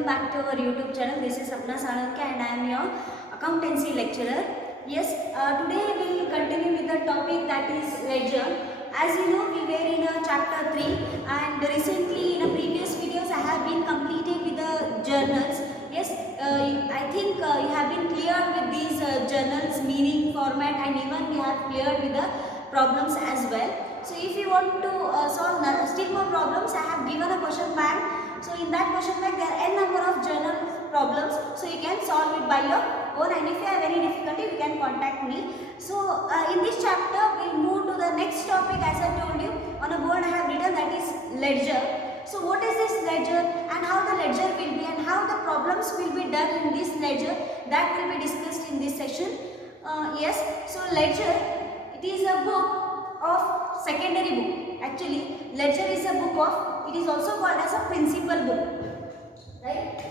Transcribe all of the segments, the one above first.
welcome back to our YouTube channel. This is Sapna Salanke and I am your accountancy lecturer. Yes, today we will continue with the topic that is ledger. As you know, we were in chapter 3 and recently in a previous videos I have been completed with the journals. Yes, I think you have been cleared with these journals, meaning, format, and even we have cleared with the problems as well. So if you want to solve still more problems, I have given a question bank. So in that question bank there are n number of journal problems, so you can solve it by your own, and if you have any difficulty you can contact me. So in this chapter we will move to the next topic. As I told you, on a board I have written that is ledger. So what is this ledger and how the ledger will be and how the problems will be done in this ledger, that will be discussed in this session. Yes, so ledger, it is a book of secondary book. Actually ledger is a book of, it is also called as a principal book, right?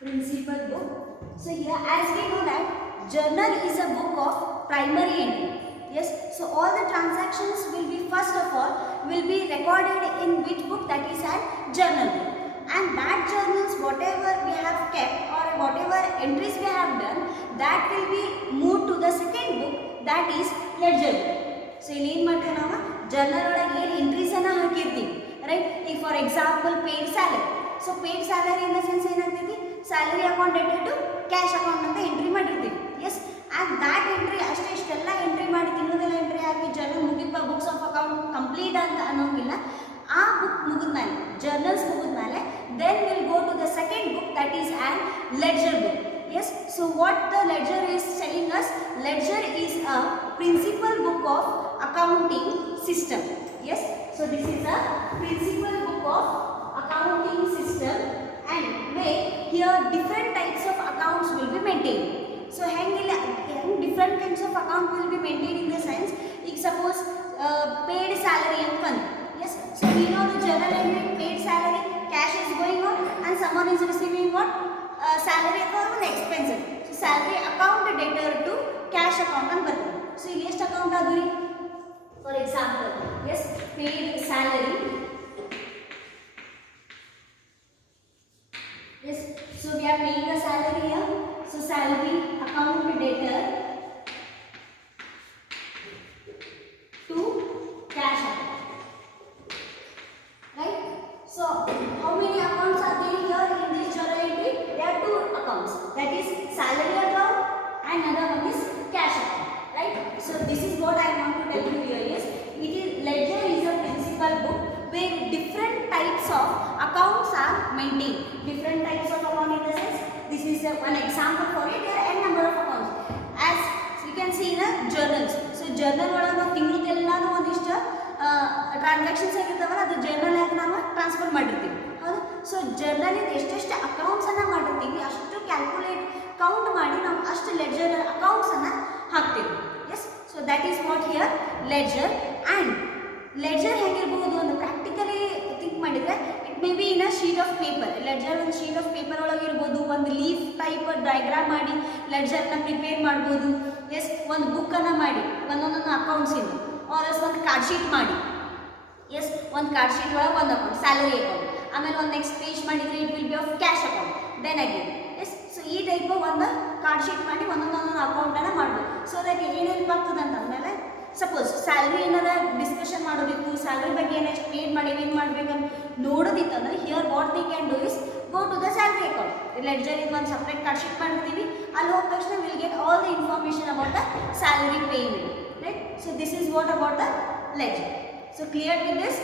Principal book. So here, as we know that journal is a book of primary entry. Yes, so all the transactions will be, first of all, will be recorded in which book? That is a journal book. And that journals, whatever we have kept or whatever entries we have done, that will be moved to the second book, that is ledger book. So ಇಲ್ಲಿ ಏನು ಮಾಡ್ತೀವಿ ನಾವು journal ಒಳಗೆ ಏನು entries ಅನ್ನು ಹಾಕಿರ್ತೀವಿ, right? ಈಗ for example paid salary. So paid salary in the sense ಏನಾಗ್ತೈತಿ, salary account dated to cash account ಅಂತ ಎಂಟ್ರಿ ಮಾಡಿರ್ತೀವಿ. Yes, and that entry ಅಷ್ಟೇ ಇಷ್ಟೆಲ್ಲ ಎಂಟ್ರಿ ಮಾಡಿ ತಿನ್ನೋದೆಲ್ಲ ಎಂಟ್ರಿ ಹಾಕಿ journal ಮುಗಿಪ books of account complete ಅಂತ ಅನ್ನೋಂಗಿಲ್ಲ. ಆ ಬುಕ್ ಮುಗಿದ್ಮೇಲೆ, journals ಮುಗಿದ್ಮೇಲೆ, then we'll go to the second book, that is an ledger book. Yes, so what the ledger is telling us, ledger is a principal book of accounting system. Yes, so this is a principal book of accounting system, and where here different types of accounts will be maintained. So different kinds of account will be maintained in the sense, if suppose paid salary and fund. Yes, so we know the journal entry, paid salary, cash is going on and someone is receiving what? Salary account and expenses. So salary account dated to cash account and button. So ಇಲ್ಲಿ ಎಷ್ಟು account ಆದರಿ? For example, yes, paid salary. Yes, so we are paying the salary here. So salary account dated to cash account. Right? So how many accounts are there here in this journal entry? There are two accounts. That is salary account and another one is cash account. Right? So this is what I want to tell you here. Yes, it is ledger is a principal book where different types of accounts are maintained. Different types of account in the sense, this is one example for it. There are n number of accounts. As you can see in the journals. So journal ಒಳಗೆ ತಿಂಗಳದೆಲ್ಲಾನು ಒಂದಿಷ್ಟು transactions ಆಗಿರ್ತಾವಲ್ಲ, ಅದು journal ಆಗಿ ನಾವು transfer ಮಾಡಿರ್ತೀವಿ. ಹೌದು, so ಜರ್ನಲಿಂದ ಎಷ್ಟೆಷ್ಟು ಅಕೌಂಟ್ಸನ್ನು ಮಾಡಿರ್ತೀವಿ ಅಷ್ಟು ಕ್ಯಾಲ್ಕುಲೇಟ್ ಕೌಂಟ್ ಮಾಡಿ ನಾವು ಅಷ್ಟು ಲೆಡ್ಜರ್ ಅಕೌಂಟ್ಸನ್ನು ಹಾಕ್ತೀವಿ. Yes, so that is what here ledger. And ledger ಹೇಗಿರ್ಬೋದು ಅಂತ ಪ್ರಾಕ್ಟಿಕಲಿ ಥಿಂಕ್ ಮಾಡಿದರೆ, it may be in a sheet of paper. Ledger ಒಂದು ಶೀಟ್ ಆಫ್ ಪೇಪರ್ ಒಳಗೆ ಇರ್ಬೋದು, ಒಂದು ಲೀಫ್ ಟೈಪ್ ಡಯಾಗ್ರಾಮ್ ಮಾಡಿ ಲೆಡ್ಜರ್ನ ಪ್ರಿಪೇರ್ ಮಾಡ್ಬೋದು. ಎಸ್, ಒಂದು ಬುಕ್ಕನ್ನು ಮಾಡಿ ಒಂದೊಂದೊಂದು ಅಕೌಂಟ್ಸಿಂದ, ಆರ್ ಒಂದು ಕಾರ್ಡ್ ಶೀಟ್ ಮಾಡಿ. ಎಸ್, ಒಂದು ಕಾರ್ಡ್ ಶೀಟ್ ಒಳಗೆ ಒಂದು ಅಕೌಂಟ್ ಸ್ಯಾಲರಿ ಅಕೌಂಟ್, ಆಮೇಲೆ ಒಂದು ನೆಕ್ಸ್ಟ್ ಪೇಜ್ ಮಾಡಿದರೆ it will be of cash account, then again. Yes, so ಈ ಟೈಪ್ ಒಂದು ಕಾರ್ಡ್ ಶೀಟ್ ಮಾಡಿ ಒಂದೊಂದೊಂದೊಂದು ಅಕೌಂಟನ್ನು ಮಾಡ್ಬೋದು. ಸೊ ಅದಕ್ಕೆ ಏನೇನು ಆಗ್ತದೆ ಅಂತಂದಮೇಲೆ, ಸಪೋಸ್ ಸ್ಯಾಲ್ರಿ ಏನಾರ ಡಿಸ್ಕಷನ್ ಮಾಡೋದಿತ್ತು, ಸ್ಯಾಲ್ರಿ ಬಗ್ಗೆ ಏನೆಷ್ಟು ಪೇಡ್ ಮಾಡೀವಿ, ಏನು ಮಾಡ್ಬೇಕಂತ ನೋಡೋದಿತ್ತು ಅಂದರೆ, here what the can do is go to the salary account. Ledger ಇಂದ ಒಂದು ಸಪ್ರೇಟ್ ಕಾರ್ಡ್ ಶೀಟ್ ಮಾಡಿರ್ತೀವಿ, ಅಲ್ಲಿ ಹೋದ ತಕ್ಷಣ will get all the information about the salary payment. Right? So this is what about the ledger. So clear with this.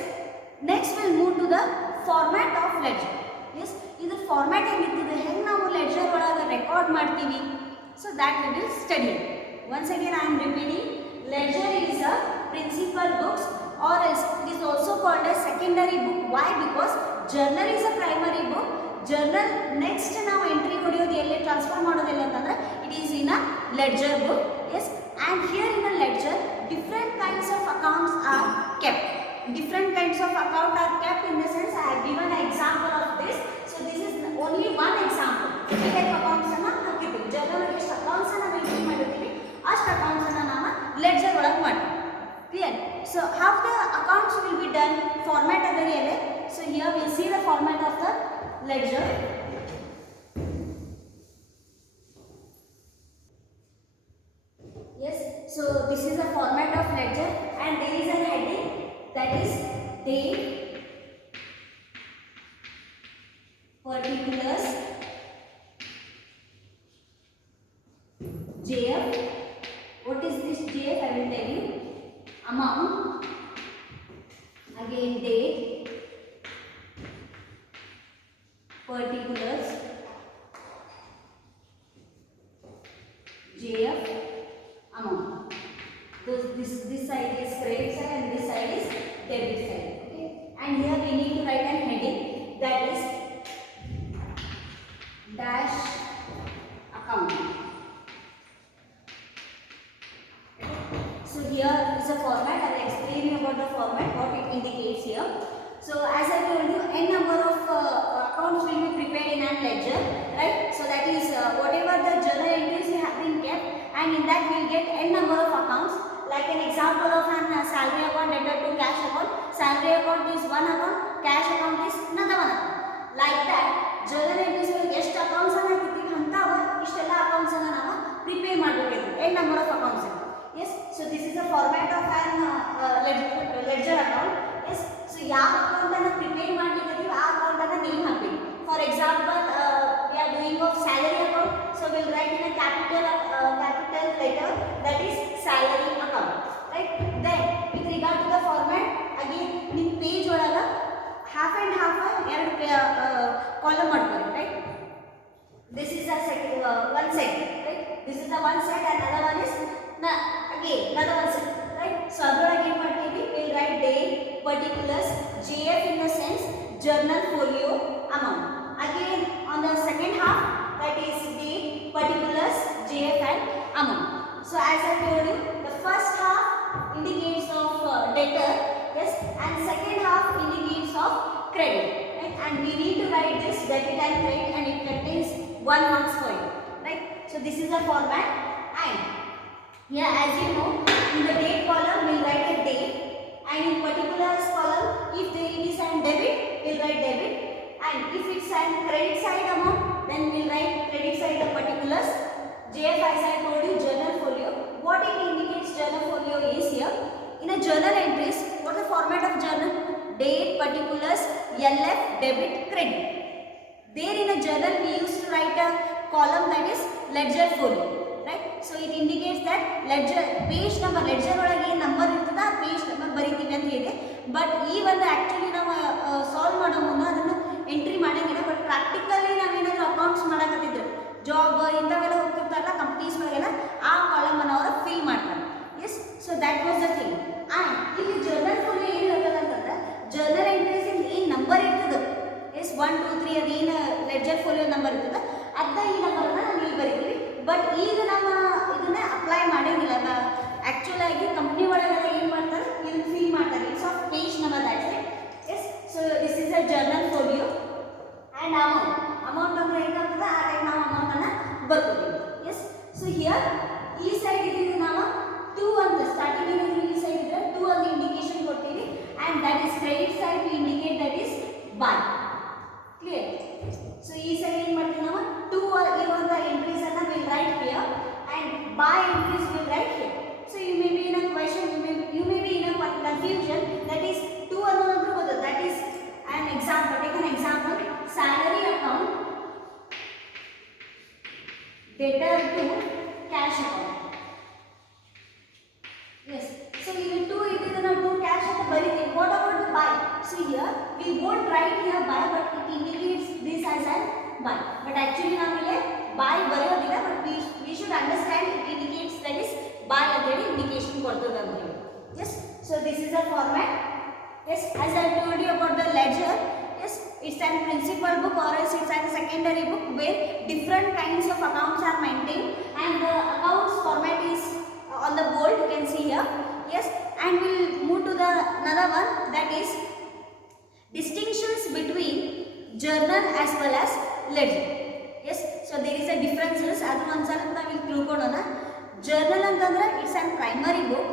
Next we'll move to the format of ledger. Yes, ಇದು format ಹೆಂಗಿರ್ತದೆ, ಹೆಂಗೆ ನಾವು ledger ಒಳಗೆ record ಮಾಡ್ತೀವಿ, so that we will study. Once again I am repeating, ledger is a principal books or else it is also called as secondary book. Why? Because journal is a primary book. Journal next ನಾವು entry ಹೊಡೆಯೋದು ಎಲ್ಲಿ transfer ಮಾಡೋದಿಲ್ಲ ಅಂತಂದ್ರೆ it is in a ledger book. Yes, and here in a ledger different kinds of accounts are kept. Different kinds of account are kept in the sense I have given an example of this. So this is only one example. ಈ type accounts ಅನ್ನ ಹಾಕಿರ್ತೀವಿ. General ಎಷ್ಟು accounts ಅನ್ನ maintain ಮಾಡಿರ್ತೀವಿ ಅಷ್ಟು accounts ಅನ್ನ ನಾವು ledger ಒಳಗೆ ಮಾಡ್ತೀವಿ. format of the ledger. Yes, so this is the format of ledger, and there is a heading, that is date, particulars, JF. What is this JF? I will tell you. Amount, again date, particulars, JF, amount. So this side is credit side and this side is debit side. Okay, and here we need to write an heading, that is dash account. So here is the format. I will explain you about the format, what it indicates here. So as I told you, n number of accounts will be prepared in an ledger, right? So that is whatever the journal entries have been kept, and in that we will get n number of accounts. Like an example of an salary account, debtor to cash account. Salary account is one account, cash account is another one account. Like that, journal entries will ಎಷ್ಟು accounts ಅನ್ನ ಹಾಕಿರ್ತೀವಿ ಅಂತಾವ ಇಷ್ಟೆಲ್ಲ accounts ಅನ್ನ ನಾವು prepare ಮಾಡಬೇಕು, n number of accounts. Yes, so this is the format of an ledger account. Yes, so ಯಾವ account ಅನ್ನು prepare ಮಾಡಲಿಕ್ಕೆ ಆ ಅಕೌಂಟ್ ಅನ್ನು ನೇಮ್ ಹಾಕಬೇಕು. For example we are doing of salary account, so we'll write in a capital letter, that is salary account, right? Then with regard to the format, again ನಿಮ್ಮ page ಒಳಗ half and half ಎರಡು column ಮಾಡ್ತಾರೆ, right? This is a one side, right? This is the one side and another one is again another one side, right? So ಅದರೊಳಗೆ ಏನು ಮಾಡ್ತೀವಿ, we'll write date, particulars, JF in the sense journal folio amount. Again on the second half, that is date, particulars, JF and amount. So as I told you, the first half indicates of debtor, yes, and second half indicates of credit, right? And we need to write this debit and credit, and it contains 1 marks for you, right? So this is the format. And here, as you know, in the date column we will write a date, and in particulars column, if there is an debit, we will write debit, and if it's an credit side amount, then we will write credit side of particulars. JF, as I told you, journal folio. What it indicates journal folio is here, in a journal entries, what is the format of journal? Date, particulars, LF, debit, credit. There in a journal we used to write a column, that is ledger folio, right? So it indicates that ledger page number, ledger ಒಳಗೆ ಏನು number ಇರ್ತದ ಆ page number ಬರೀತೀವಿ ಅಂತ ಇದೆ. But ಈ ಒಂದು actually ನಾವು solve ಮಾಡೋ ಮುನ್ನ ಅದನ್ನು ಎಂಟ್ರಿ ಮಾಡಂಗಿಲ್ಲ. ಬಟ್ ಪ್ರಾಕ್ಟಿಕಲಿ ನಾವೇನಾದರೂ ಅಕೌಂಟ್ಸ್ ಮಾಡಕತ್ತಿದ್ರು, ಜಾಬ್ ಇಂಥವೆಲ್ಲ ಹೋಗ್ತಿರ್ತಾರಲ್ಲ ಕಂಪ್ನೀಸ್ ಒಳಗೆಲ್ಲ, ಆ ಕಾಲಮನ್ನು ಅವರು ಫಿಲ್ ಮಾಡ್ತಾರೆ. Yes, so that was the thing. And ಇಲ್ಲಿ ಜರ್ನಲ್ ಫುಲ್ ಏನು ಇರ್ತದೆ ಅಂತಂದ್ರೆ, ಜರ್ನಲ್ ಎಂಟ್ರೀಸ್ ಏನು ನಂಬರ್ ಇರ್ತದೆ, ಎಸ್ 1 2 3 ಅದೇನು ಲೆಡ್ಜರ್ ಫೋಲಿಯೋ ನಂಬರ್ ಇರ್ತದೆ ಅದನ್ನ ಈ ನಂಬರನ್ನು ನಾವು ಇಲ್ಲಿ ಬರೀತೀವಿ. ಬಟ್ ಈಗ ನಮ್ಮ ಇದನ್ನ ಅಪ್ಲೈ ಮಾಡೋಂಗಿಲ್ಲ. ಆ್ಯಕ್ಚುಲ್ ಆಗಿ ಕಂಪ್ನಿ ಒಳಗೆಲ್ಲ ಏನು ಮಾಡ್ತಾರೆ, ಇದನ್ನು ಫಿಲ್ ಮಾಡ್ತಾರೆ. It's of page number, that's it. Yes, so this is a journal folio. And amount ಅಂದ್ರೆ ಏನಾಗ್ತದೆ ಆ ಟೈಮ್ ನಾವು ಅಮೌಂಟನ್ನು ಬರ್ಕೋತೀವಿ. ಎಸ್, ಸೊ ಹಿಯರ್ ಈ ಸೈಡ್ ಇದ್ದಿದ್ದು ನಾವು 2 ಅಂತ ಸ್ಟಾರ್ಟಿಂಗ್ ಏನಾದರೂ ಈ ಸೈಡ್ ಇದ್ರೆ 2 ಅಂತ ಇಂಡಿಕೇಶನ್ ಕೊಡ್ತೀವಿ. And that is credit side we indicate that is by. Clear? So ಈ ಸೈಡ್ ಏನು ಮಾಡ್ತೀವಿ ನಾವು 2 ಇರುವಂಥ ಎಂಟ್ರೀಸನ್ನು will write here, and by entries will write here. So you may be in a question, you may be in a confusion, that is 2 ಅನ್ನೋದಂತೂ ಗೊತ್ತು. That is an example. Take an example, salary account, debtor to cash account. Yes, so even 2 ಇದನ್ನ 2 cash ಅಂತ ಬರೀತೀವಿ. What about the buy? So here we won't write here buy, but it indicates this as a buy. But actually ನಾವಿಲ್ಲಿ buy ಬರೆಯೋದಿಲ್ಲ, but we should understand it indicates that is buy ಅಂತ ಹೇಳಿ indication ಕೊಡ್ತದೆ ಅಂತ ಹೇಳಿ. Yes, so this is a format. Yes, as I told you about the ledger, yes, it's a principal book or else it's a secondary book where different kinds of accounts are maintained, and the accounts format is on the board, you can see here. Yes, and we'll move to the another one, that is distinctions between journal as well as ledger. Yes, so there is a differences. adu one ಸ್ವಲ್ಪ ನಾವು ತಿಳ್ಕೊಳ್ಳೋಣ. Journal ಅಂತಂದ್ರೆ it's a primary book,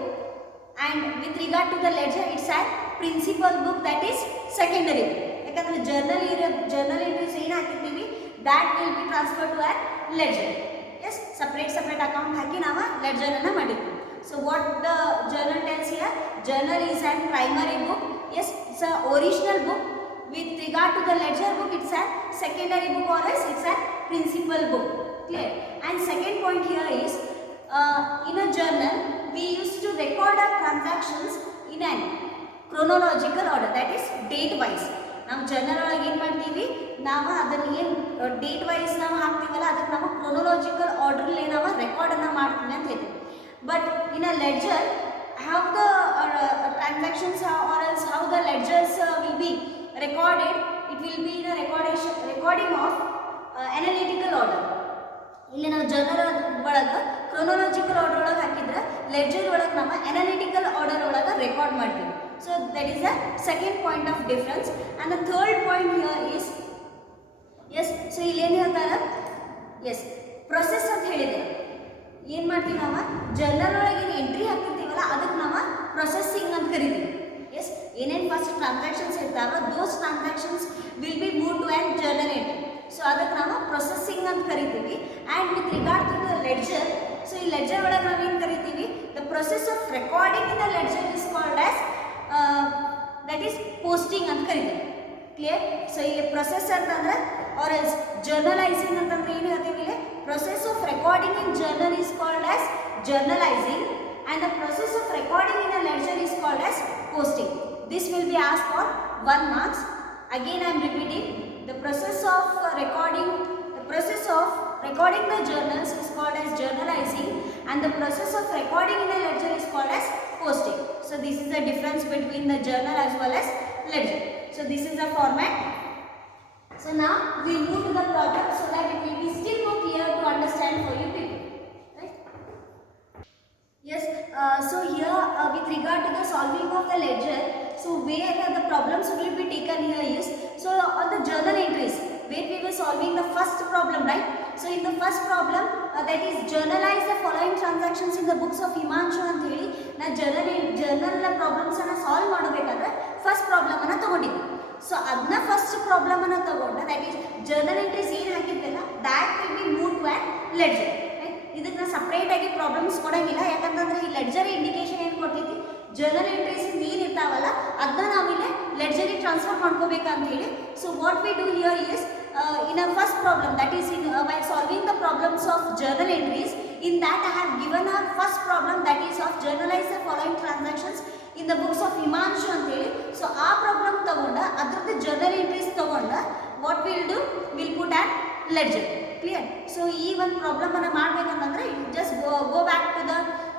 and with regard to the ledger it's a principal book, that is secondary book. ಯಾಕಂದ್ರೆ journal entries ಏನು ಹಾಕಿರ್ತೀವಿ that will be transferred to a ledger. Yes, separate account ಹಾಕಿ ನಾವು ledger ಅನ್ನು ಮಾಡಿರ್ತೀವಿ. So what the journal tells here, journal is a primary book. Yes, it's a original book. With regard to the ledger book, it's a secondary book or else it's a principal book. Clear? And second point here is in a journal we used to record our transactions in a chronological order, that is date wise. ನಾವು journal ಒಳಗೆ ಏನು ಮಾಡ್ತೀವಿ, ನಾವು ಅದನ್ನು ಏನು date wise ನಾವು ಹಾಕ್ತೀವಲ್ಲ ಅದಕ್ಕೆ ನಾವು ಕ್ರೊನೊಲಾಜಿಕಲ್ ಆರ್ಡರ್ಲಿ ನಾವು ರೆಕಾರ್ಡನ್ನು ಮಾಡ್ತೀವಿ ಅಂತ ಹೇಳ್ತೀವಿ. But in a ledger how the transactions or else how the ledgers will be recorded, it will be in a recording of analytical order. ಇಲ್ಲಿ ನಾವು ಜರ್ನಲ್ ಒಳಗೆ ಕ್ರೊನೊಲಾಜಿಕಲ್ ಆರ್ಡರ್ ಒಳಗೆ ಹಾಕಿದ್ರೆ ಲೆಡ್ಜರ್ ಒಳಗೆ ನಾವು ಅನಾಲಿಟಿಕಲ್ ಆರ್ಡರ್ ಒಳಗೆ ರೆಕಾರ್ಡ್ ಮಾಡ್ತೀವಿ. So that is the second point of difference. And the third point here is, yes, so ಇಲ್ಲಿ ಏನು ಹೇಳ್ತಾರೆ, ಎಸ್ ಪ್ರೊಸೆಸ್ ಅಂತ ಹೇಳಿದೆ. ಏನು ಮಾಡ್ತೀವಿ ನಾವು ಜರ್ನಲ್ ಒಳಗೆ ಏನು ಎಂಟ್ರಿ ಹಾಕಿರ್ತೀವಲ್ಲ ಅದಕ್ಕೆ ನಾವು ಪ್ರೊಸೆಸಿಂಗ್ ಅಂತ ಕರಿತೀವಿ. ಎಸ್, ಏನೇನು ಫಸ್ಟ್ ಟ್ರಾನ್ಸಾಕ್ಷನ್ಸ್ ಇರ್ತಾವ those transactions will be move to and journal entry. So ಅದಕ್ಕೆ ನಾವು ಪ್ರೊಸೆಸಿಂಗ್ ಅಂತ ಕರಿತೀವಿ. And with regard to the ledger, so ಈ ಲೆಡ್ಜರ್ ಒಳಗೆ ನಾವೇನು ಕರಿತೀವಿ, the process of recording in the ledger is called as that is posting ಅಂತ ಕರಿತೀವಿ. ಕ್ಲಿಯರ್? ಸೊ ಇಲ್ಲಿ ಪ್ರೊಸೆಸ್ ಅಂತಂದ್ರೆ ಆರ್ ಎಲ್ಸ್ ಜರ್ನಲೈಸಿಂಗ್ ಅಂತಂದ್ರೆ ಏನು ಹೇಳ್ತೀವಿ, ಇಲ್ಲಿ process of recording in journal is called as journalising and the process of recording in a ledger is called as posting. This will be asked for 1 marks. Again I am repeating, the process of recording the journals is called as journalizing and the process of recording in a ledger is called as posting. So this is the difference between the journal as well as ledger. So this is the format. So now we move to the problem so that it will be still more clear to understand for you people. Yes, so here with regard to the solving of the ledger, so where the problems will be taken here is, so on the journal entries where we were solving the first problem, right? So in the first problem that is journalize the following transactions in the books of Himanshu ಅಂತ ಹೇಳಿ ನಾ journal problems ಅನ್ನು solve ಮಾಡಬೇಕಾದ್ರೆ first problem ಅನ್ನು ತಗೊಂಡಿದ್ದೆ. So ಅದನ್ನ first problem ಅನ್ನು ತಗೊಂಡು ದಟ್ ಈಸ್ ಜರ್ನಲ್ ಎಂಟ್ರೀಸ್ ಏನು ಹಾಕಿದ್ದೆಲ್ಲ that will be move to an ledger. ಇದಕ್ಕೆ ನಾವು ಸಪ್ರೇಟಾಗಿ ಪ್ರಾಬ್ಲಮ್ಸ್ ಕೊಡೋಂಗಿಲ್ಲ, ಯಾಕಂತಂದ್ರೆ ಈ ಲೆಡ್ಜರ್ ಇಂಡಿಕೇಶನ್ ಏನು ಕೊಡ್ತೈತಿ, ಜರ್ನಲ್ ಎಂಟ್ರೀಸ್ ಏನು ಇರ್ತಾವಲ್ಲ ಅದನ್ನ ನಾವಿಲ್ಲಿ ಲೆಡ್ಜರಿಗೆ ಟ್ರಾನ್ಸ್ಫರ್ ಮಾಡ್ಕೋಬೇಕಂತ ಹೇಳಿ. So what we do here is in a first problem, that is in while solving the problems of journal entries, in that I have given a first problem that is of journalize the following transactions in the books of Himanshu ಅಂತ ಹೇಳಿ. So ಆ problem ತಗೊಂಡ ಅದರದ್ದು journal entries ತಗೊಂಡ what will do will put at ledger. Clear? So ಈ ಒಂದು problem ಅನ್ನು ಮಾಡಬೇಕಂತಂದ್ರೆ just go back to the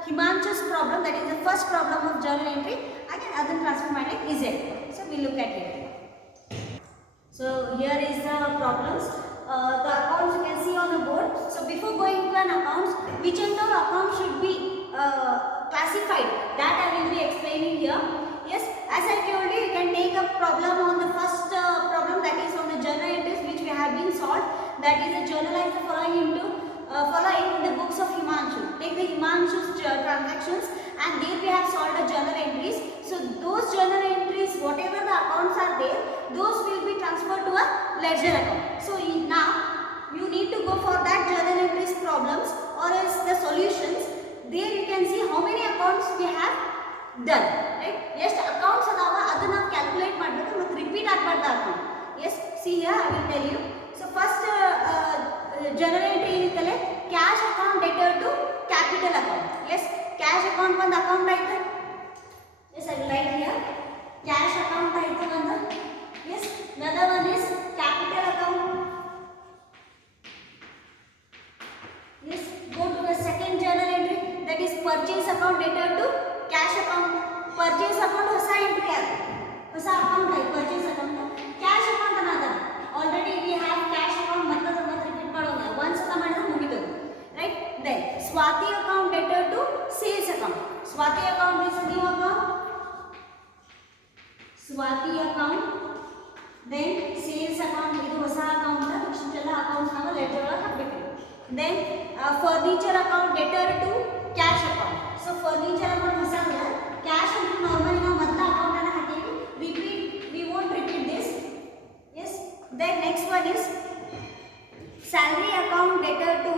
Himanshu's problem, that is the first problem of journal entry. ಹಾಗೆ ಅದನ್ನು ಟ್ರಾನ್ಸ್ಫರ್ ಮಾಡಲಿಕ್ಕೆ ಈಸಿ ಆಗಿದೆ. So will look at it. So here is the problems. The accounts you can see on the board. So before going to an accounts, which end of account should be classified, that I will be explaining here. Yes, as I told you, you can take a problem on the first problem, that is on the journal entries which we have been solved. That is the journalize the following into following in the books of Himanshu. Take the Himanshu's transactions and there we have solved the journal entries. So those journal entries, whatever the accounts are there, those will be transferred to a ledger account. So now you need to go for that journal entries problems or else the solutions. There you can see how many accounts we have done, right? Yes, accounts adava adana calculate ಮಾಡಬೇಕು ಮತ್ತು repeat ಆಗಬಾರದು account. Yes, see here I will tell you. So first journal entry ಇರುತ್ತಲ್ಲ cash account debtor to capital account. Yes, cash account ಒಂದು account ಆಯ್ತು. Yes, I will write here cash account ಆಯ್ತು ಒಂದು. Yes, another one is capital account. Yes, go to the second journal entry, that is purchase account debtor to cash account. Purchase account ಹೊಸ entry ಆಯ್ತು, ಹೊಸ account ಆಯ್ತು purchase account. Cash account another, already we have cash account ಮತ್ತೆ repeat ಮಾಡೋಣ, once ಅಂತ ಮಾಡಿದ್ರೆ ಮುಗಿತು, right? Then Swati account debtor to sales account. Swati account is a new account. Swati account, then sales account ಇದು ಹೊಸ account ಇಷ್ಟೆಲ್ಲ accounts ನಾವು ledger ಒಳಗೆ ಹಾಕಬೇಕು. then furniture account debtor to cash account. so furniture account ಹೊಸ ಅಲ್ಲ, cash ಅಂತ normally ನಾವು ಮೊದಲ ಅಕೌಂಟ್ ಅನ್ನು ಹಾಕೀವಿ, we won't repeat this. Then next one is salary account debtor to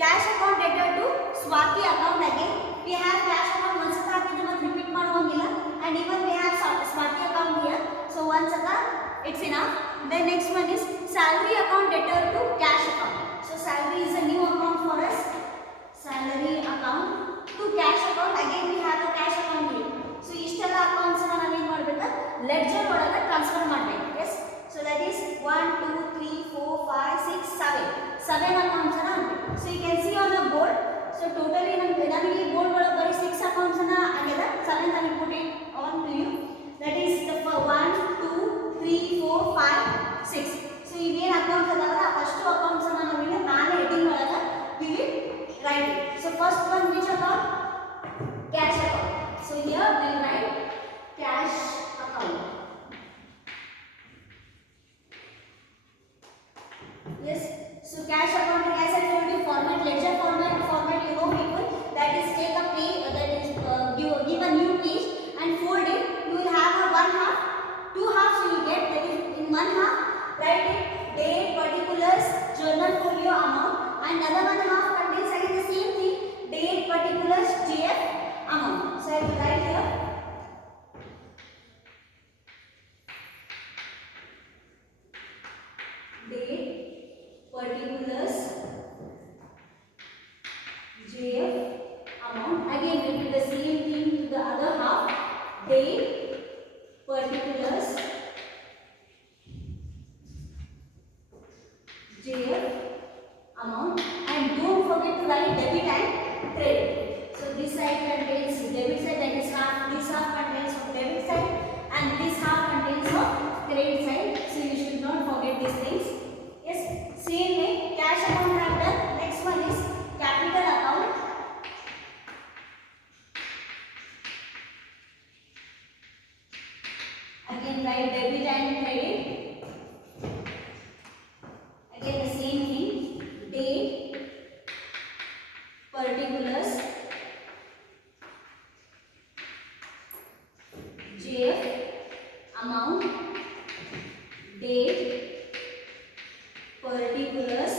cash account debtor to Swati account. Again we have cash account once again repeat ಮಾಡುವಂಗಿಲ್ಲ, and even we have Swati account here, so once again it's enough. Then next one is salary account debtor to cash account. So salary is a new account for us. Salary account to cash account. Again we have a cash account here. So ಇಷ್ಟೆಲ್ಲ accounts ನಾವು ಏನು ಮಾಡಬೇಕು, ledger ಒಳಗೆ transfer ಮಾಡಬೇಕು. Yes, so that is 1 2 3 4 5 6 7 accounts ಅನ್ನ ಹಾಕಬೇಕು. So you can see on the board. So totally ನಮಗೆ ಈ ಬೋರ್ಡ್ ಒಳಗೆ ಬರೀ 6 accounts ಅನ್ನ ಆಗಿದೆ. 7th I will put it on to you. That is the 1 2 3 4 5 6. So ಇವೇನು ಅಕೌಂಟ್ಸ್ ಅದಾವಲ್ಲ ಅಷ್ಟು ಅಕೌಂಟ್ಸ್ ಅನ್ನ ನಾವು ಇಲ್ಲಿ ಮೇಲೆ ಹೆಡಿಂಗ್ ಒಳಗೆ we will write it. So first one, which account? Cash account. So here we will write cash account. Yes. So cash account, as I told you, format ledger format you know people, that is take a page, that is give a new page and fold it. You will have a 1/2, 2 halves you will get. That is in 1/2 write it date, particulars, journal folio amount, and another 1/2 contains again the same thing, date, particulars, GF amount. So I will write here date, particulars, GF amount. Again repeat the same thing to the other half, date, particulars, GF amount, and don't forget to write debit and credit. So this side contains debit side, that is half, this half contains of debit side, and this half contains of credit side. So you should not forget these things. Yes, same way cash account have done. Next one is capital account. Again write debit and credit. Again the same thing, date, particulars, GF amount, date, particulars,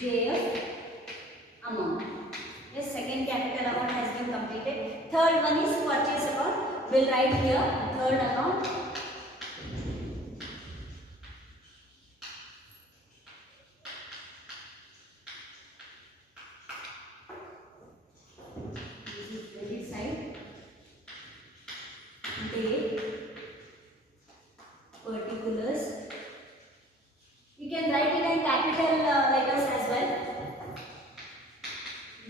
GF amount. Yes, second capital account has been completed. Third one is purchase account. We'll write here third account. Date, particulars. You can write it in capital letters as well.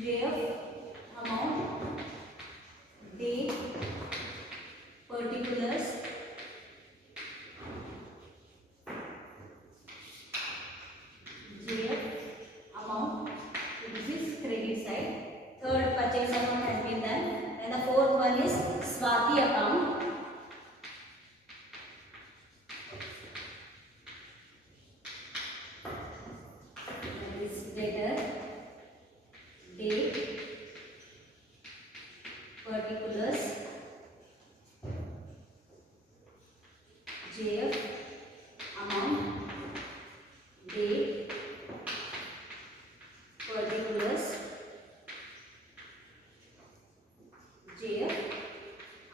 GF amount, date, particulars, GF amount. So this is credit side. Third purchase account has been done. And the fourth one is Swati account. Debtor, date, particulars, GF amount, date, particulars, GF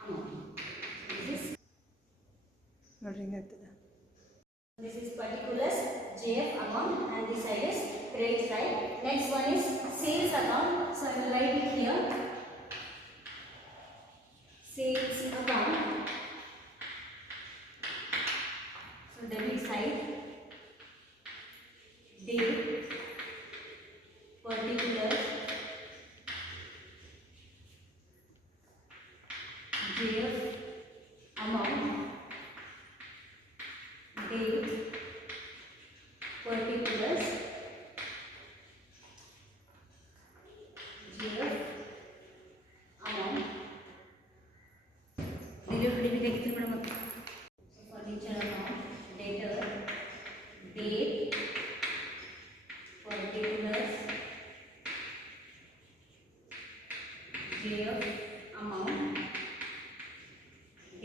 amount. This is particulars, GF amount, and this side is credit side. Next one is sales account. So I will write it here. Sales account. So debit side, date, particulars, GF amount, date, particulars, GF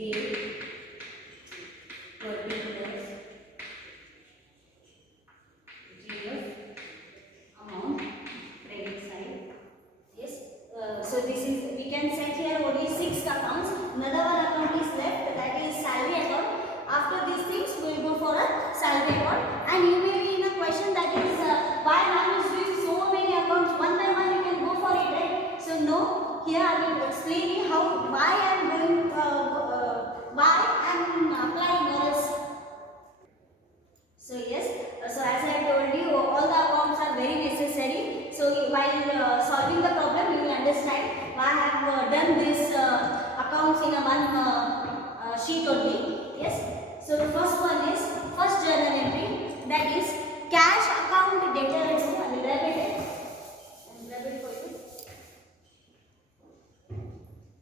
date particulars GF amount credit side. Yes. So this is, we can set here only 6 accounts. Another one account is left, that is salary account. After these things we will go for a salary account. And you may be in a question that is why I is doing so many accounts one by one, you can go for it, right? So no, here I will explain you how, why I am doing why I am applying this. So yes, so as I told you, all the accounts are very necessary. So while solving the problem, you will understand why I have done this accounts in a one sheet only. Yes. So the first one is first journal entry, that is cash account debtors. I will write it. For you.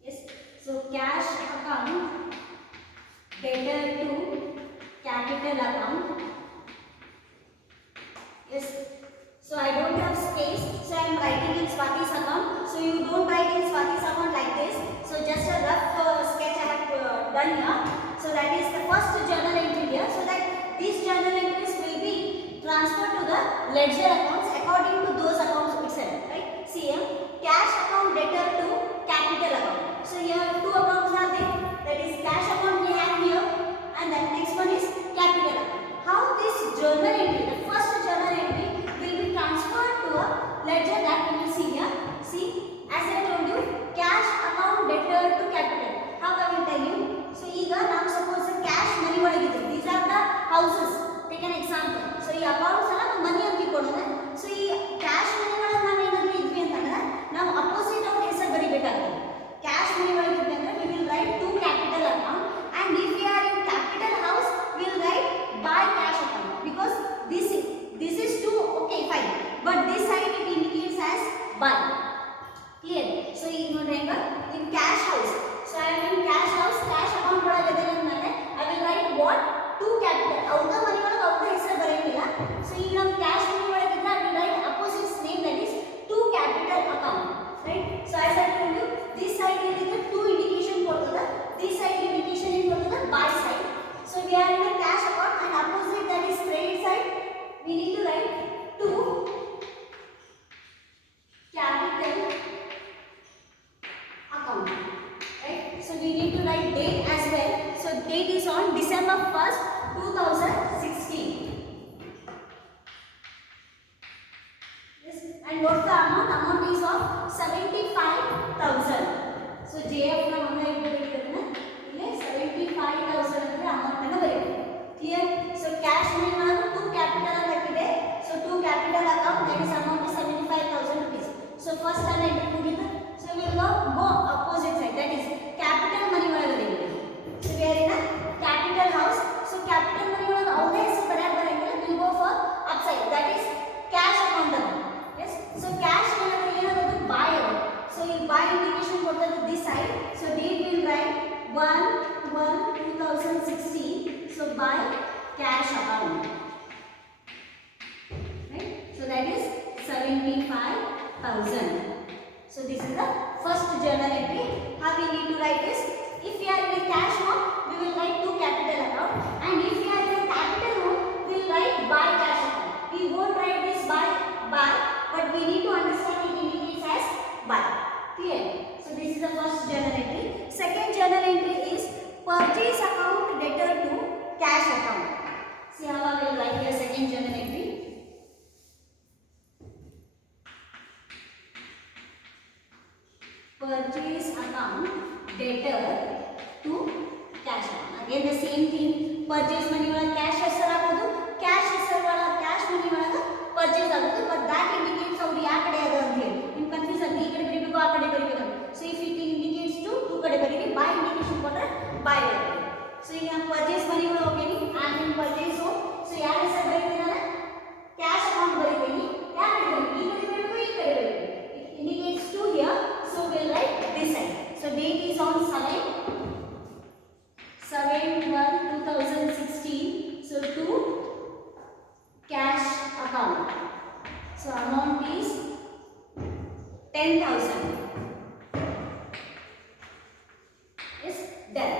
Yes. So cash account debtor to capital account. Yes. So I don't have space, so I am writing in Swati's account. So you don't write in Swati's account like this. So just a rough sketch I have done here. So that is the first journal entry here. So that these journal entries will be transferred to the ledger accounts according to those accounts itself. Right? See here, cash account debtor to capital account. So here two accounts are there. That is cash account we have here, and then next one is capital account. How this journal entry, the first journal entry, will be transferred to a ledger, that we will see here. See, as I told you, cash account debtor to capital. How I will tell you? So here now suppose cash money ಒಳಗಿದೆ. These are the houses. Take an example. So ಈ accounts ಅಲ್ಲ money ಅಂತ ಇಟ್ಕೊಳ್ಳೋಣ. So ಈ cash money ಒಳಗೆ ನಾವು ಏನಾದರೂ ಇದ್ವಿ ಅಂತಂದ್ರೆ ನಾವು ಅಪೋಸಿಟ್ ಅವ್ರ ಹೆಸರು ಬರಿಬೇಕಾಗುತ್ತೆ. Cash money ಒಳಗಿದ್ವಿ ಅಂದ್ರೆ we will write to capital account, and if we are in capital house we will write by cash account, because this is to, okay fine, but this side it indicates as by. Clear? So ಈಗ ನೋಡ್ರಿ ಹೆಂಗ in cash house. So I am in cash house, cash account ಒಳಗದೆ ಅಂದ್ಮೇಲೆ I will write what to capital. ಅವ್ರ ಮನಿ ಒಳಗೆ ಅವ್ರ ಹೆಸರು ಬರೆಯಂಗಿಲ್ಲ. So ಈಗ ನಾವು cash money ಒಳಗಿದ್ರೆ I will write opposite name, that is to capital account. Right? So as I told you, this side ಏನಿದೆ to indication ಕೊಡ್ತದೆ, this side indication ಏನು ಕೊಡ್ತದೆ by side. So we are in a cash account, and opposite, that is credit side, we need to write to capital account. Right? So we need to write date as well. So date is on December 1st, 2016. Yes. And what's the amount? Amount is of 75,000. So JF na hanga ಇಟ್ಬಿಟ್ಟಿರೋದನ್ನ ಇಲ್ಲಿ 75,000 ಅಂದ್ರೆ amount ಅನ್ನು ಬರೀತೀವಿ. Clear? So cash money ಒಳಗೆ to capital ಅಂತ ಹಾಕಿದೆ. So to capital account, that is amount is 75,000 rupees. So first time entry ಮುಗಿತು. So we will go opposite side, that is capital money ಒಳಗೆ ಬರೀತೀವಿ. So we are in a capital house. So capital money ಒಳಗೆ ಅವರೇ ಹೆಸರು ಬರೆಯಂಗಿಲ್ಲ, we will go for upside, that is cash account ಅಂತ. Yes. So cash ಏನಾದ್ರು buy ಅದು. So ಈ buy indication ಕೊಡ್ತದೆ this side. So date will write 1/1/2016. So buy cash account. Right? So that is 75,000. So this is the first journal entry. How we need to write this? If we are in a cash mode, we will write to capital account, and if we are in a capital mode, we will write by cash account. We won't write this by, but we need to understand it indicates as by. Clear? So this is the first journal entry. Second journal entry is purchase account debtor to cash account. See how I will write here second journal entry. Purchase account debtor to cash account. Again the same thing. Purchase money ಒಳಗೆ cash ಹೆಸರು ಆಗೋದು, cash ಹೆಸರು ಒಳಗೆ cash money ಒಳಗೆ purchase ಆಗೋದು, but that indicates ಅವ್ರು ಯಾವ ಕಡೆ ಅದ ಅಂತ ಹೇಳಿ. ನಿಮ್ ಕನ್ಫ್ಯೂಸ್ ಆಗಿ ಈ ಕಡೆ ಬರೀಬೇಕು ಆ ಕಡೆ ಬರೀಬೇಕು. So if it indicates to ಕಡೆ ಬರೀರಿ, by indication ಕೊಟ್ರೆ by ಬರೀರಿ. So ಈಗ purchase money ಒಳಗೆ ಹೋಗ್ತೀನಿ, I am in purchase zone. So ಯಾವ ಹೆಸರು ಬರೀತೀನಿ ನಾನು cash account ಬರೀತೀನಿ. ಯಾವ ಕಡೆ ಬರೀತೀನಿ, ಈ ಕಡೆ ಬರೀಬೇಕು ಈ ಕಡೆ ಬರೀಬೇಕು. It indicates to here. So we will write this side. So date is on 7/1/2016. So to cash account. So amount is 10,000. Yes, done.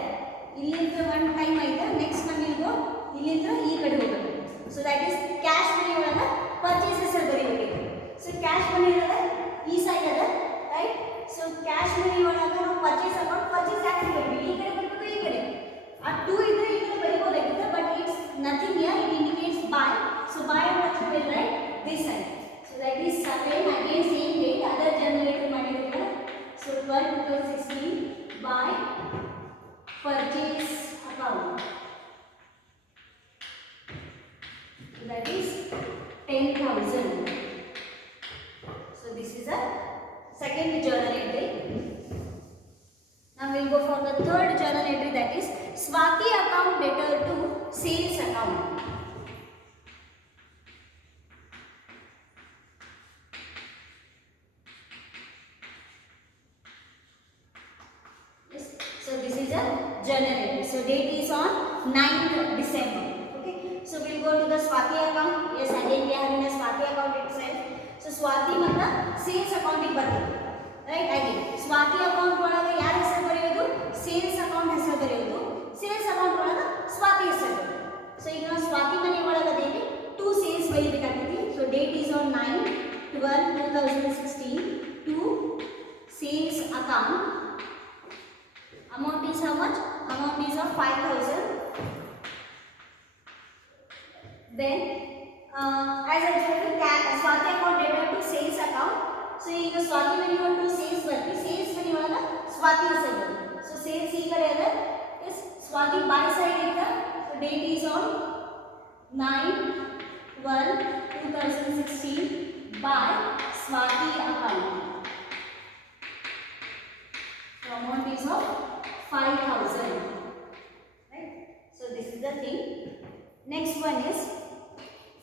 ಇಲ್ಲಿಂದ ಈ ಕಡೆ ಹೋಗಬೇಕು. So that is cash money ಒಳಗೆ ಪರ್ಚೇಸಸ್ ಬರೀಬೇಕು. ಸೊ ಕ್ಯಾಶ್ ಮನಿ ಇರೋದ ಈ side ಅದ right. So cash money ಒಳಗೆ ನಾವು ಪರ್ಚೇಸ್ ಅಕೌಂಟ್ ಪರ್ಚೇಸ್ ಯಾಕೆ ಬರೀಬೇಕು, ಈ ಕಡೆ ಬರಬೇಕು ಈ ಕಡೆ. ಆ 2 ಇದ್ರೆ ಈ ಕಡೆ ಬರೀಬೋದಾಗಿತ್ತು, but it's nothing here, it indicates by. So by what you will write this side. So that is 7 again same date other generated ಮಾಡಿರೋದು. So 12/2016 by purchase account. So that is 10,000. So this is a second journal entry. Now we will go for the third journal entry, that is Swati account debtor to sales account. Yes. So this is a journal entry. So date is on 9th December. Okay. So we will go to the Swati account. Yes, again we are having a Swati account itself. So Swati मतलब sales account ಗೆ ಬರ್ತದೆ. Right, again Swati account ಒಳಗೆ ಯಾರ ಹೆಸರು ಬರೆಯೋದು, sales account ಹೆಸರು ಬರೆಯೋದು. Sales account ಒಳಗೆ ಸ್ವಾತಿ ಹೆಸರು. ಸೊ ಈಗ ನಾವು ಸ್ವಾತಿ ಮನಿ ಒಳಗೆ ಅದೇನೆ 2 ಸೇಲ್ಸ್ ಬರೀಬೇಕಾಗ್ತೈತಿ. So date is on 9/12/2016 to sales account. Amount is how much? Amount is of 5,000. Then as I told you, Swati account debtor to sales account. So ಈಗ ಸ್ವಾತಿ ಮನಿ ಒಳಗೆ ಸೇಲ್ಸ್ ಬರ್ತಿ, ಸೇಲ್ಸ್ ಮನಿ ಒಳಗೆ ಸ್ವಾತಿ ಹೆಸರು. ಸೊ ಸೇಲ್ಸ್ ಈ ಕಡೆ ಅದ. S Swati by side ಇತ್ತ. So date is on 9/12/2016 by Swati account. The amount is of 5,000. Right. So this is the thing. Next one is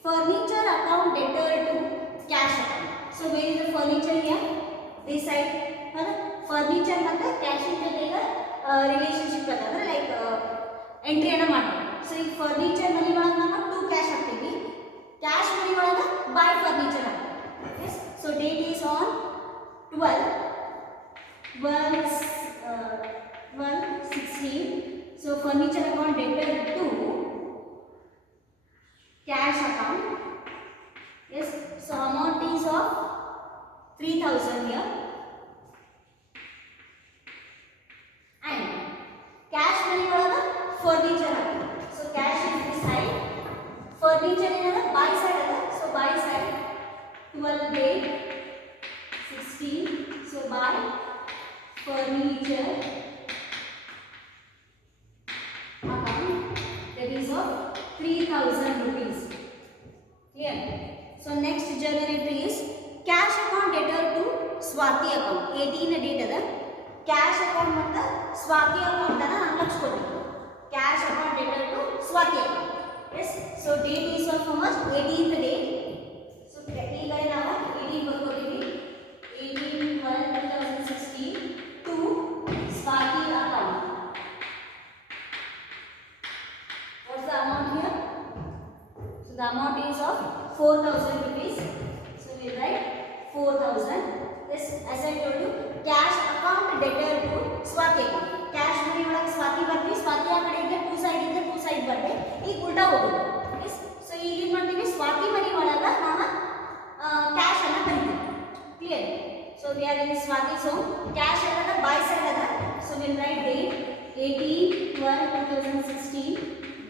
furniture account debtor to cash account. So where is the furniture here? This side. Furniture मतलब cash ಜೊತೆಗೆ relationship ಅದ, ಅಂದ್ರೆ like entry ಅನ್ನ ಮಾಡ್ತೀವಿ. So ಈ furniture ಮನಿ ಒಳಗೆ ನಾವು 2 cash ಹಾಕ್ತೀವಿ, ಕ್ಯಾಶ್ ಮನಿ ಒಳಗೆ ಬೈ ಫರ್ನಿಚರ್ ಹಾಕ್ತೀವಿ. Yes. So date is on 12/12/16. So furniture account debtor to cash account. Yes. So amount is of 3,000 here. And cash money ಒಳಗೆ furniture hockey. So cash is this side, furniture ಏನದ buy side ಅದ. So buy side 12/8/16. So buy furniture account, that is of 3,000 rupees. Clear? So next journal entry is cash account debtor to Swati account. 18 date ಅದ. Cash account ಮತ್ತು Swati account ಅನ್ನ ನಾವು ಹಚ್ಕೊತೀವಿ. Cash account debtor to Swati account. Yes. So date is of how much? 18th date. So ಈಗ ನಾವು 18 ಬರ್ಕೊತೀವಿ. 18/12/2016 to Swati account. What's the amount here? So the amount is of 4,000 rupees. So we write 4,000. Yes, as I told you, cash account debtor to Swati account. Cash money ಒಳಗೆ ಸ್ವಾತಿ ಬರ್ತೀವಿ, ಸ್ವಾತಿ ಆ ಕಡೆ ಇದ್ರೆ 2 side ಇದ್ರೆ 2 side ಬರ್ತದೆ, ಈಗ ಉಲ್ಟಾ ಹೋಗೋದು. ಎಸ್. ಸೊ ಈಗ ಏನು ಮಾಡ್ತೀವಿ, ಸ್ವಾತಿ ಮನಿ ಒಳಗೆ ನಾವು ಕ್ಯಾಶ್ ಅನ್ನ ಬರೀತೀವಿ. Clear? So we are in Swati. So cash ಅನ್ನೋದು ಬೈ ಸೈಡ್ ಅದ. So will write date 18/12/2016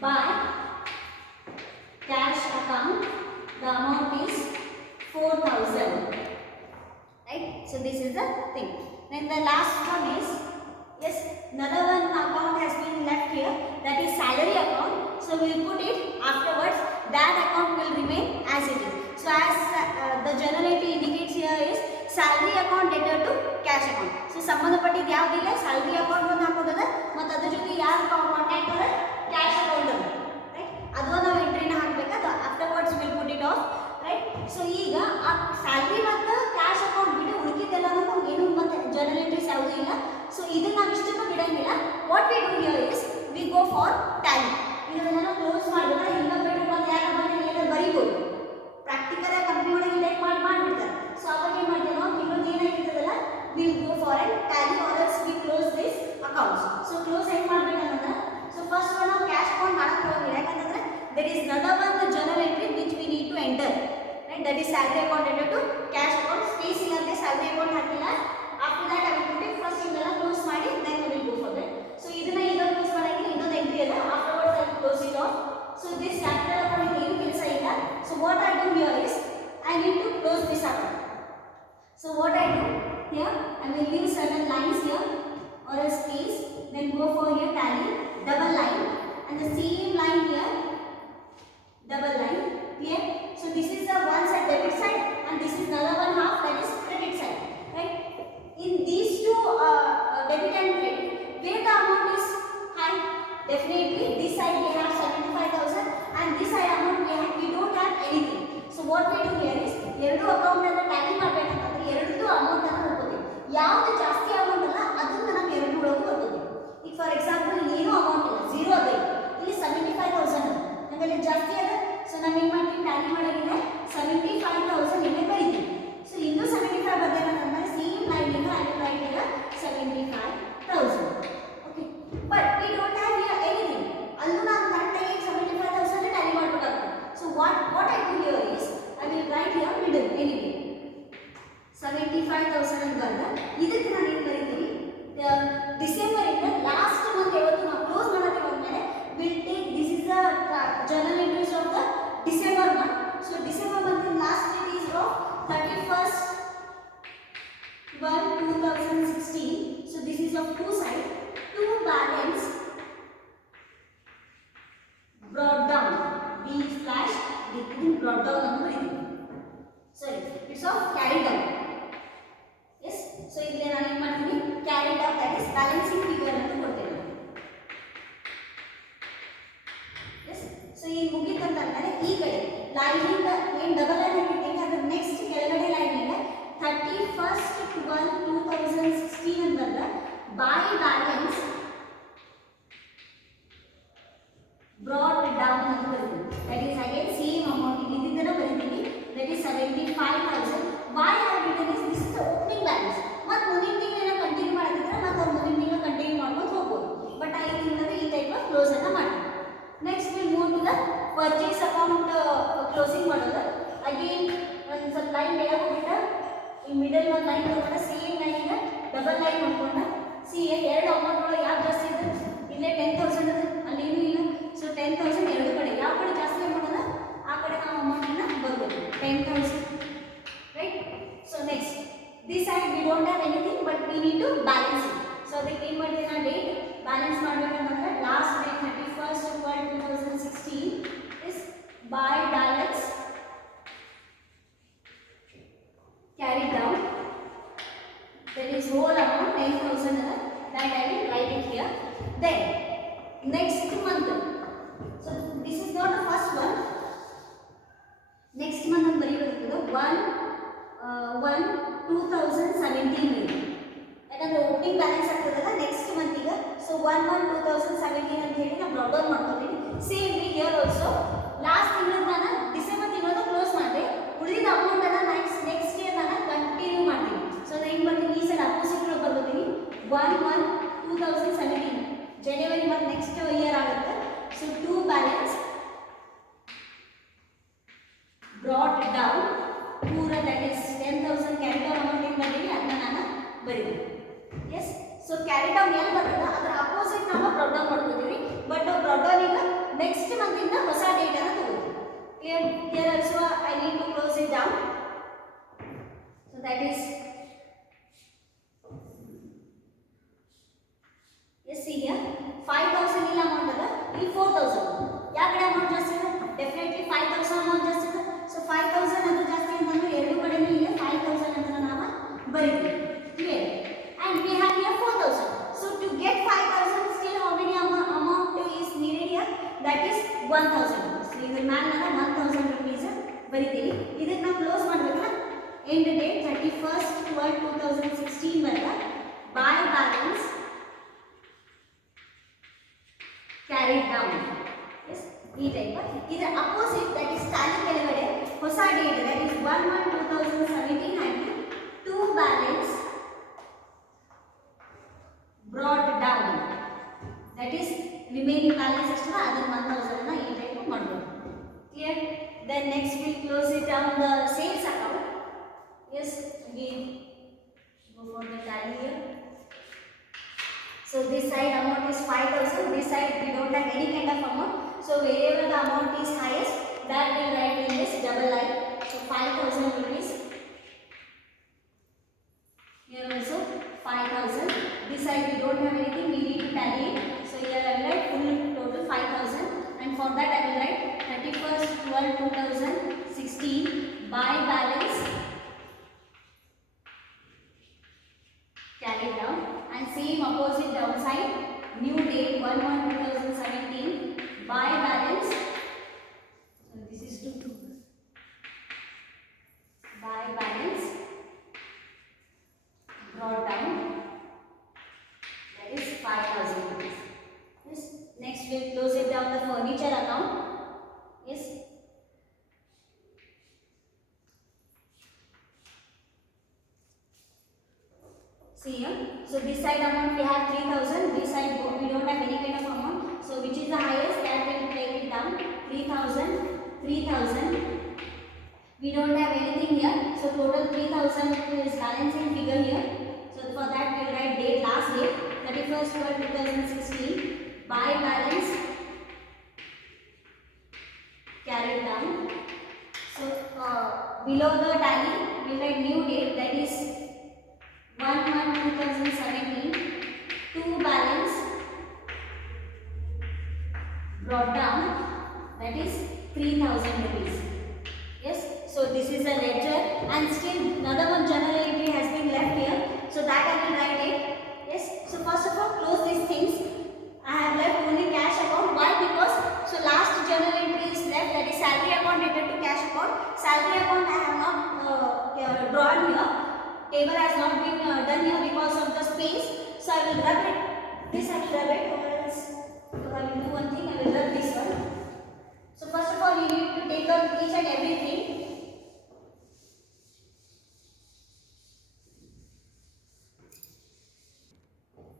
by cash account. The amount is 4,000. Right. So this is the thing. Then the last one is, yes, another one account has been left here, that is salary account. So we will put it afterwards. That account will remain as it is. So as the journal entry indicates here is salary account debtor to cash account. So ಸಂಬಂಧಪಟ್ಟಿದ್ದು ಯಾವುದಿಲ್ಲ, salary account ಒಂದು ಹಾಕೋದದ, ಮತ್ತು ಅದ್ರ ಜೊತೆ ಯಾರು contact ಅದ, cash account ಅದ. Right. ಅದು ನಾವು ಎಂಟ್ರಿನ ಹಾಕಬೇಕಾದ. Afterwards will put it off. Right. So ಈಗ ಆ ಸ್ಯಾಲ್ರಿ ಮತ್ತು ಕ್ಯಾಶ್ ಅಕೌಂಟ್ ಬಿಟ್ಟು ಉಳಿದಿದ್ದೆಲ್ಲನೂ ಏನು ಮತ್ತು ಜರ್ನಲ್ ಎಂಟ್ರೀಸ್ ಯಾವುದೂ ಇಲ್ಲ. ಸೊ ಇದನ್ನ ನಾವು ಇಷ್ಟಕ್ಕೂ ಬಿಡಂಗಿಲ್ಲ. What we do here is we go for Tally. ಇದನ್ನ ಕ್ಲೋಸ್ ಮಾಡಿದ್ರೆ ಹಿಂಗ ಬಿಟ್ಟು ಮತ್ತೆ ಯಾರು ಬಂದು ಏನಾದ್ರು ಬರೀಬೋದು. ಪ್ರಾಕ್ಟಿಕಲ್ ಕಂಪ್ನಿ ಒಳಗೆ ಇಂಡೈಟ್ ಮಾಡಿಬಿಡ್ತಾರೆ. ಸೊ ಅವಾಗ ಏನು ಮಾಡ್ತೀವಿ ನಾವು, ಇನ್ನೊಂದು ಏನಾಗಿರ್ತದಲ್ಲ, will go for and Tally or else we close this accounts. So close ಹೆಂಗೆ ಮಾಡ್ಬೇಕಂದ್ರೆ, ಸೊ ಫಸ್ಟ್ ನಾವು ಕ್ಯಾಶ್ ಅಕೌಂಟ್ ಮಾಡಕ್ಕೆ ಹೋಗಿಲ್ಲ, ಯಾಕಂತಂದ್ರೆ definitely this side we have 75,000 and this side amount we don't have anything. So what we do here is ಎರಡು account ಅನ್ನು Tally ಮಾಡಬೇಕಂತಂದ್ರೆ ಎರಡೂ amount ಅನ್ನು ನೋಡ್ಕೋತೀವಿ. ಯಾವುದು ಜಾಸ್ತಿ ಅಮೌಂಟ್ ಅಲ್ಲ ಅದನ್ನ ನಾವು ಎರಡು ಒಳಗೆ ಬರ್ಕೋತೀವಿ. ಈಗ ಫಾರ್ ಎಕ್ಸಾಂಪಲ್ ಏನು ಅಮೌಂಟ್ ಇಲ್ಲ, 0 ಅದ, ಇಲ್ಲಿ 75,000 ನಮ್ಮಲ್ಲಿ ಜಾಸ್ತಿ ಅದ. ಸೊ ನಾವು ಏನು ಮಾಡ್ತೀವಿ, ಟ್ಯಾಲಿ ಮಾಡೋದಿಲ್ಲ 75,000 ಇಲ್ಲೇ ಬರೀತೀವಿ. ಸೊ ಇನ್ನೂ 75 ಬರ್ದೇನಂತಂದ್ರೆ ಸೇಮ್ ಲೈನ್ ಇಂದ I will write here 75,000. Okay, but we don't have here anything. ಅಲ್ಲೂ ನಾವು ಕರೆಕ್ಟಾಗಿ 75,000 ಟ್ಯಾಲಿ ಮಾಡಬೇಕಾಗ್ತದೆ. So what I do here is I will write here middle anyway 75,000 ಅಂತ ಬರೆದ ಇದಕ್ಕೆ ನಾನು ಏನು ಬರೀತೀನಿ, ಡಿಸೆಂಬರ್ ಇಂದ ಲಾಸ್ಟ್ ಮಂತ್ ಯಾವತ್ತು ನಾವು ಕ್ಲೋಸ್ ಮಾಡೋಕೆ ಬಂದ್ಮೇಲೆ will take this is the journal entries of the December month. So December month last date is of 31st 1 2016. So this is of two side, two balance brought down, b slash d brought down ಅಂತ ಬರೀತೀವಿ. Sorry, it's of carried out. Yes, so ಇಲ್ಲಿ ನಾನು ಏನು ಮಾಡ್ತೀನಿ, carried out, that is balancing figure ಅಂತ ಕೊಡ್ತೇನೆ. Yes, so ಈ ಮುಗಿತಂತಂದ್ರೆ ಈ ಕಡೆ ಲೈನ್ ಇಂದ ಏನು ಡಬಲ್ ಲೈನ್ ಹಾಕಿರ್ತೀನಿ ಅದರ ನೆಕ್ಸ್ಟ್ ಕೆಳಗಡೆ ಲೈನ್ ಇದೆ 31st 12 2016 ಅಂತ ಬಂದ by balance brought down ಅಂತ ಬರೀತೀನಿ. That is again same amount ಇದನ್ನ ಬರೀತೀನಿ, that is 75,000. why I have written is this is the opening balance. ಮತ್ತೆ ಮುಂದಿನ ತಿಂಗಳನ್ನ ಕಂಟಿನ್ಯೂ ಮಾಡಿದ್ರೆ ಮತ್ತೆ ಮುಂದಿನ ತಿಂಗಳು ಕಂಟಿನ್ಯೂ ಮಾಡ್ಕೊಂಡು ಹೋಗ್ಬೋದು. ಬಟ್ ಆ ತಿಂಗಳಲ್ಲಿ ಈ ಟೈಪ್ ಆಫ್ ಕ್ಲೋಸ್ ಅನ್ನ ಮಾಡಿ. Next will move to the purchase account closing ಮಾಡೋದು. ಅಗೇನ್ ಒಂದು ಸ್ವಲ್ಪ ಲೈನ್ ಕೆಳಗೆ ಹೋಗ್ಬಿಟ್ಟು ಈ ಮಿಡಲ್ ಒಂದು ಲೈನ್ ತಗೊಂಡ ಸೇಮ್ ಲೈನ್ ಡಬಲ್ ಲೈನ್ ಮಾಡ್ಕೊಂಡ ಸಿ ಎರಡು ಅಮೌಂಟ್ಗಳು ಯಾವ್ದು ಜಾಸ್ತಿ ಇದೆ, ಇಲ್ಲೇ 10,000 ಇದೆ, ಅಲ್ಲಿ ಏನೂ ಇಲ್ಲ. ಸೊ 10,000 ಎರಡು ಕಡೆ ಯಾವ ಕಡೆ ಜಾಸ್ತಿ ಅಮೌಂಟ್ ಅದ ಆ ಕಡೆ ನಾವು ಅಮೌಂಟನ್ನು ಬರ್ಬೋದು 10,000, right. So next this side we don't have anything but we need to balance it. So ಅದಕ್ಕೆ ಏನು ಮಾಡ್ತೀನಿ ನಾನು ಡೇಟ್ ಬ್ಯಾಲೆನ್ಸ್ ಮಾಡಬೇಕಂತಂದ್ರೆ last date 31st 12 2016 is by balance carried down, that is whole amount 10,000 that I will write it here. Then next month, so this is not the first one, next month I'm very 1/1/2017 ಯಾಕಂದ್ರೆ opening balance ಆಗ್ತದಲ್ಲ next ಮಂತಿಗೆ. So 1/1/2017 ಅಂತ ಹೇಳಿ ನಾನು brought down ಮಾಡ್ಕೊತೀನಿ. Same here also last ತಿಂಗಳು ನಾನು December ತಿಂಗಳು close ಮಾಡಿದೆ, ಉಳಿದ ಅಮೌಂಟ್ ಅನ್ನ ನೆಕ್ಸ್ಟ್ ಇಯರ್ ನಾನು ಕಂಟಿನ್ಯೂ ಮಾಡ್ತೀನಿ. ಸೊ ನಾನು ಏನು ಮಾಡ್ತೀನಿ, ಈ ಸಲ ಅಪೋಸಿಟ್ ಬರ್ಕೋತೀನಿ 1/1/2017 ಜನವರಿ ಮತ್ತು ನೆಕ್ಸ್ಟ್ ಇಯರ್ ಆಗುತ್ತೆ. So to balance brought down ಪೂರ that is 10,000 carry down amount ಏನು ಬರ್ತೀನಿ ಅದನ್ನ ನಾನು ಬರೀತೀನಿ. ಎಸ್, ಸೊ ಕ್ಯಾರಿ ಡೌನ್ ಏನು ಬರ್ತದ ಅದರ ಅಪೋಸಿಟ್ ನಾವು ಬ್ರಾಡ್ ಡೌನ್ ಮಾಡ್ಕೋತೀವಿ. ಬಟ್ ಬ್ರಾಡ್ ಡೌನ್ ಈಗ ನೆಕ್ಸ್ಟ್ ಮಂತಿಂದ ಹೊಸ ಡೇಟ್ ಅನ್ನು ತಗೋತೀವಿ. Here also I need to close it down. So that is, yes, see here 5,000 ಇಲ್ಲ ಅಮೌಂಟ್ ಅದ, ಇಲ್ಲಿ 4,000 ಯಾವ ಕಡೆ ಅಮೌಂಟ್ ಜಾಸ್ತಿ ಇದೆ, ಡೆಫಿನೆಟ್ಲಿ 5,000 ಅಮೌಂಟ್ ಜಾಸ್ತಿ ಇದೆ. ಸೊ 5,000 ಅದು ಜಾಸ್ತಿ ಅಂತಂದ್ರೆ ಎರಡು ಕಡೆನೂ ಇದೆ 5,000 ಅಂತ ನಾವು ಬರೀತೀವಿ. Clear? and we have here 4,000. so to get 5,000 still how many amount is needed here, that is 1,000. so ಇದ್ರ ಮೇಲೆ ನಾನು 1,000 rupees ಬರೀತೀನಿ. ಇದಕ್ಕೆ ನಾವು ಕ್ಲೋಸ್ ಮಾಡಬೇಕಲ್ಲ, ಎಂಡ್ ಡೇಟ್ 31st 12 2016 ಬರಲ್ಲ by balance carried down. yes, ಈ ಟೈಪ್. ಇದರ ಅಪೋಸಿಟ್ ದಟ್ ಇಸ್ ಟ್ಯಾಲಿ ಕೆಳಗಡೆ ಹೊಸ ಡೇಟ್ ದಟ್ ಇಸ್ 1/1/2017 ಆಗಿ to balance brought down, that is remaining balance ಎಷ್ಟು ಅದನ್ನ 1,000 ನ ಈ ಟೈಪ್ ಮಾಡಬಹುದು. Clear? then next we close it down the sales account. yes, again go for the tally here. so this side amount is 5,000, this side we don't have any kind of amount. so wherever the amount is highest that will write in this double line. so 5,000 rupees. here also 5,000. this side we don't have anything, we need to tally it. so here I will write full total 5,000 and for that I will write 31st 12 2016 by balance carried down and same opposite downside new date 1/1/2017 Next we'll close it down the furniture account. Yes. See here. So this side amount we have 3000. This side we don't have any kind of amount. So which is the highest? That will take it down. 3000, 3000. We don't have anything here. So total 3000 is balancing figure here. So for that we will write date, last date, 31st 12 2016. By balance carried down. So below the tally we will write new date, that is 1/1/2017. To balance brought down, that is 3000 rupees. Yes, so this is a ledger and still another one journal entry has been left here. So that I will write it. Yes, so first of all close these things. I have left only cash account. Why? Because so last journal entry is left, that is salary account dated to cash account. Salary account I have not drawn here. Table has not been done here because of the space. So I will rub it. This I will rub it. Or else I will do one thing. I will rub this one. So first of all you need to take out each and everything.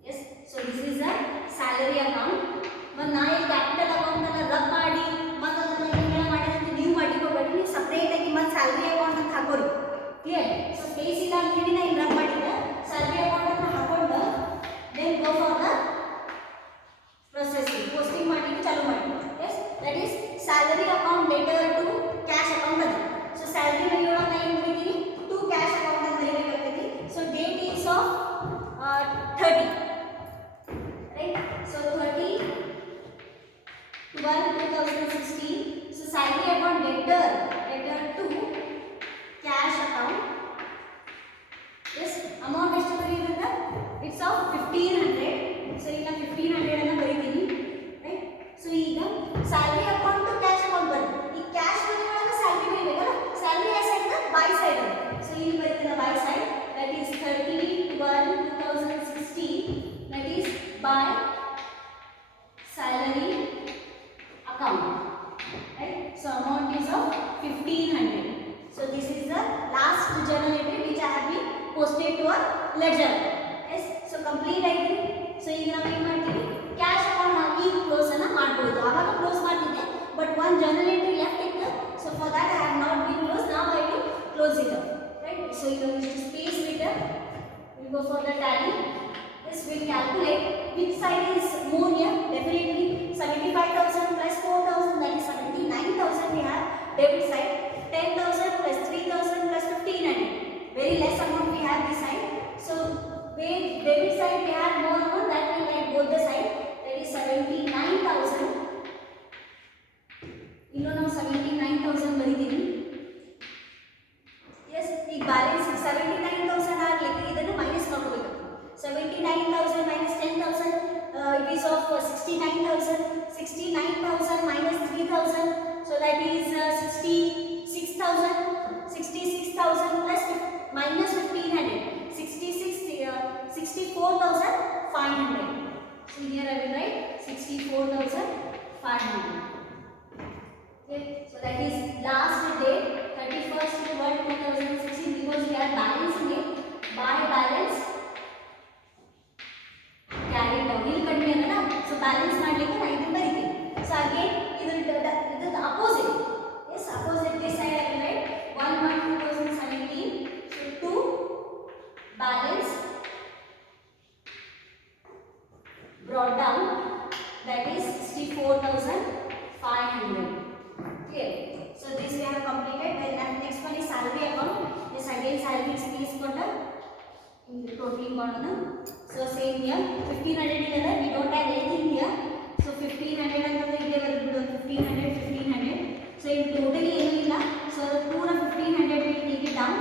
Yes. So this is a salary account. But now capital account rub ಮಾಡಿ ಮತ್ತೆ ಅದನ್ನ ಏನು ಮಾಡಿದ್ರೆ ನೀವು ಮಾಡಿಕೋಬೇಡಿ, ನೀವು separate ಆಗಿ ಮತ್ತೆ salary account ಅಂತ ಹಾಕೋರಿ. Clear? So space ಇಲ್ಲ ಅಂತ ಹೇಳಿ ನಾನು ರಬ್ ಮಾಡಿದ್ದೆ. Salary account ಅಂತ ಹಾಕೊಂಡು then go for the processing. Posting ಮಾಡಲಿಕ್ಕೆ ಚಾಲು ಮಾಡಿ. Yes, that is salary account later to cash account ಬರ್ತದೆ. So salary ಬರೆಯುವಾಗ ನಾನು ಏನು ಬರೀತೀನಿ? To cash account ಅಂತ ಬರೀಬೇಕಾಗ್ತದೆ. So date is of 30. Right? So 30/12/2016. So salary account later to cash account. Yes, amount ಎಷ್ಟು ಬರೆಯೋದಂತ? It's of 1500. So ಈಗ 1500 ಅನ್ನು ಬರೀತೀನಿ. Right? So ಈಗ salary account to cash account ಬರುತ್ತೆ. ಈ cash ಬರೆಯುವಾಗ salary ಬರೀಬೇಕಲ್ಲ? Salary aside ನ buy side ಇದೆ. So ಇಲ್ಲಿ ಬರೀತೀನಿ buy side, that is 30/12/2016, that is by salary account. Right? So amount is of 1500. So this is the last journal entry which I have been posted to a ledger. Yes, so complete ಆಗಿದೆ. So ಈಗ ನಾವು ಏನು ಮಾಡ್ತೀವಿ? Cash account ಆಗಿ close ಅನ್ನು ಮಾಡಬಹುದು. ಆವಾಗ close ಮಾಡ್ತಿದ್ದೆ, but one journal entry left ಇತ್ತು. So for that I have not been closed. Now I will close it up. Right? So you know which space later we'll go for the tally. This will calculate which side is more here. Definitely 75,000 plus 4,000, that is 79,000 we have debit side. 10,000 plus 3,000 plus 1,500. Very less amount we have this side. So where debit side we have more amount, that will get both the side. That is 79,000. ಇನ್ನು ನಾವು 79,000 ಬರೀತೀವಿ. Yes, ಈಗ balance 79,000 ಆಗಲಿಕ್ಕೆ ಇದನ್ನು minus ಮಾಡ್ಕೋಬೇಕು. 79,000 minus 10,000, it is of 69,000. 69,000 minus 3,000, so that is 66,000. 66,000 plus minus 1,500, 64,500. So here I will write 64,500. Okay, so that is last date 31/12/2016, because we are balancing it by balance carried down. ಇಲ್ಲಿ ಕಡಿಮೆ ಅಲ್ಲ, so balance ಮಾಡಲಿಕ್ಕೆ ನಾನು ಇದನ್ನ ಬರೀತೀನಿ. So again ಇದು opposite. Yes, opposite this side I will write 1/1/2017. So to balance brought down, that is 64,500. Clear? So this we have completed. Then next one is salary account. This again salary space ಕೊಟ್ಟ totaling ಮಾಡೋಣ. So same here 1,500 ಇದೆ, we don't have anything here. So 1,500 ಅಂತಂದ್ರೆ ಇದೆ ಬರೆದ್ಬಿಡು. 1,500. So in totally ಏನು ಇಲ್ಲ. So the pura 1,500 will take it down.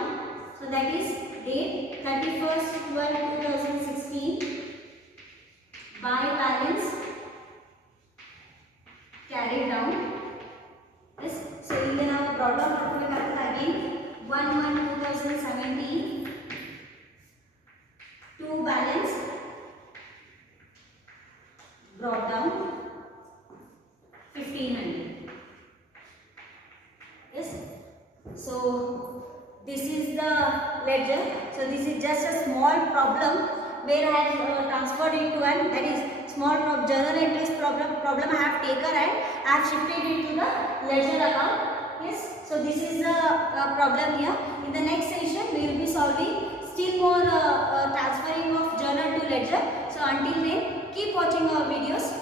So that is date 31/12/2016 by balance carried down. Yes, so ಇಲ್ಲಿ ನಾವು brought down ಮಾಡ್ಕೋಬೇಕಾಗ್ತದೆ. again 1/1/2017 to balance brought down 1500. Yes. So this is the ledger. So this is just a small problem where I have transferred into an, that is small journal entries problem I have taken and I have shifted into the ledger account. Yes. So this is the problem here. In the next session we will be solving still more transferring of journal to ledger. So until then, keep watching our videos.